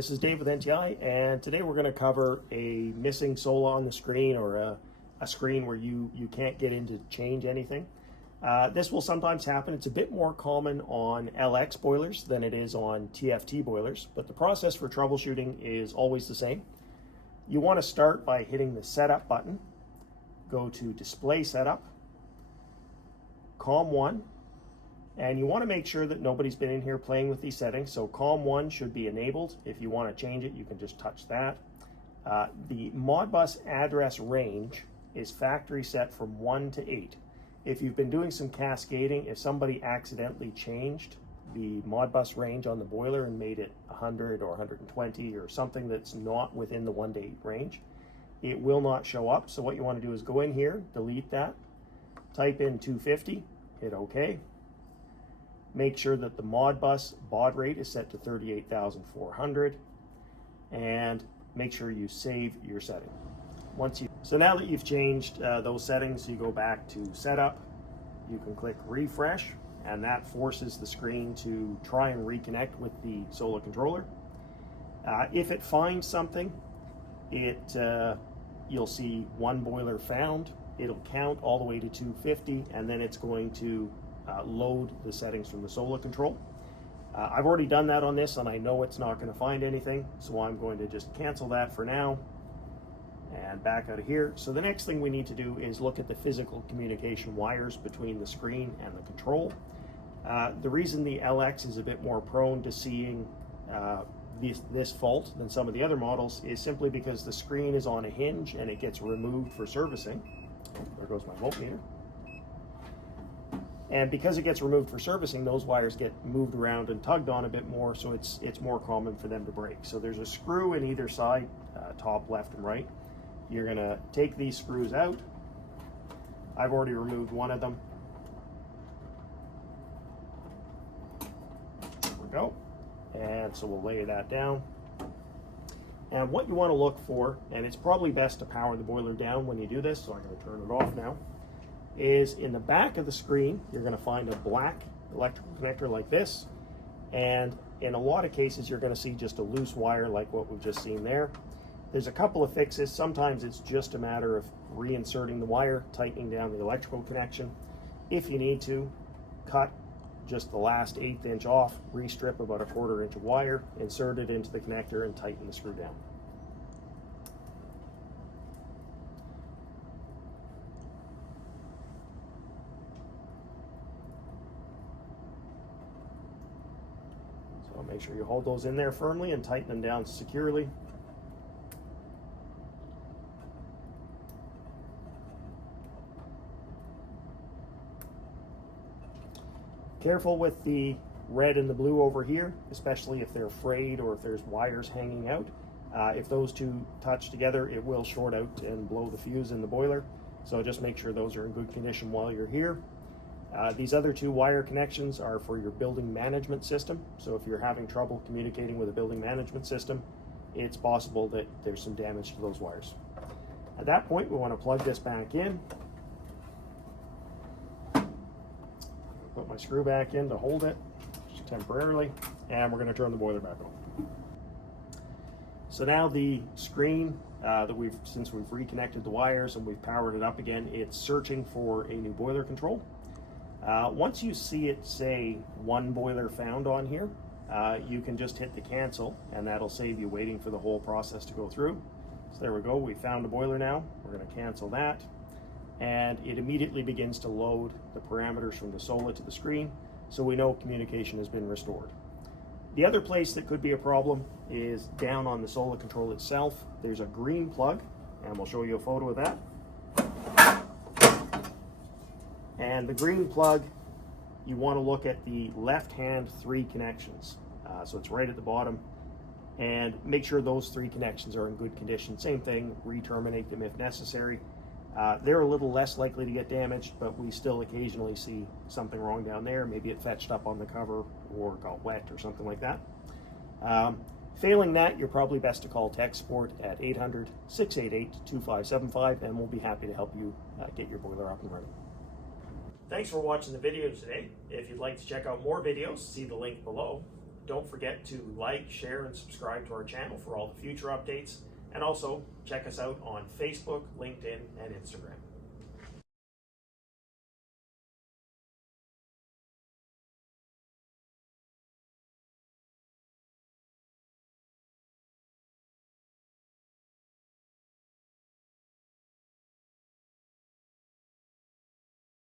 this is Dave with NTI, and today we're going to cover a missing Sola on the screen, or a screen where you can't get in to change anything. This will sometimes happen. It's a bit more common on LX boilers than it is on TFT boilers, but the process for troubleshooting is always the same. You want to start by hitting the Setup button, go to Display Setup, COM1, and you want to make sure that nobody's been in here playing with these settings. So COM1 should be enabled. If you want to change it, you can just touch that. The Modbus address range is factory set from 1 to 8. If you've been doing some cascading, if somebody accidentally changed the Modbus range on the boiler and made it 100 or 120 or something that's not within the 1 to 8 range, it will not show up. So what you want to do is go in here, delete that, type in 250, hit OK. Make sure that the Modbus baud rate is set to 38,400, and make sure you save your setting. So now that you've changed those settings, you go back to Setup, you can click Refresh, and that forces the screen to try and reconnect with the Sola controller. If it finds something, you'll see one boiler found. It'll count all the way to 250, and then it's going to load the settings from the Sola control. I've already done that on this, and I know it's not going to find anything, so I'm going to just cancel that for now and back out of here. So the next thing we need to do is look at the physical communication wires between the screen and the control. The reason the LX is a bit more prone to seeing this fault than some of the other models is simply because the screen is on a hinge and it gets removed for servicing. Oh, there goes my voltmeter. And because it gets removed for servicing, those wires get moved around and tugged on a bit more, so it's more common for them to break. So there's a screw in either side, top, left, and right. You're going to take these screws out. I've already removed one of them. There we go. And so we'll lay that down. And what you want to look for, and it's probably best to power the boiler down when you do this, so I'm going to turn it off now, is in the back of the screen, you're going to find a black electrical connector like this. And in a lot of cases, you're going to see just a loose wire like what we've just seen there. There's a couple of fixes. Sometimes it's just a matter of reinserting the wire, tightening down the electrical connection. If you need to, cut just the last 1/8 inch off, restrip about 1/4 inch of wire, insert it into the connector, and tighten the screw down. So make sure you hold those in there firmly and tighten them down securely. Careful with the red and the blue over here, especially if they're frayed or if there's wires hanging out. If those two touch together, it will short out and blow the fuse in the boiler. So just make sure those are in good condition while you're here. These other two wire connections are for your building management system. So if you're having trouble communicating with a building management system, it's possible that there's some damage to those wires. At that point, we want to plug this back in. Put my screw back in to hold it just temporarily, and we're going to turn the boiler back on. So now the screen since we've reconnected the wires and we've powered it up again, it's searching for a new boiler control. Once you see it say one boiler found on here, you can just hit the cancel, and that'll save you waiting for the whole process to go through. So there we go, we found a boiler now. We're going to cancel that, and it immediately begins to load the parameters from the Sola to the screen, so we know communication has been restored. The other place that could be a problem is down on the Sola control itself. There's a green plug, and we'll show you a photo of that. And the green plug, you want to look at the left-hand 3 connections. So it's right at the bottom, and make sure those 3 connections are in good condition. Same thing, re-terminate them if necessary. They're a little less likely to get damaged, but we still occasionally see something wrong down there. Maybe it fetched up on the cover or got wet or something like that. Failing that, you're probably best to call tech support at 800-688-2575, and we'll be happy to help you get your boiler up and running. Thanks for watching the video today. If you'd like to check out more videos, see the link below. don't forget to like, share, and subscribe to our channel for all the future updates. And also check us out on Facebook, LinkedIn, and Instagram.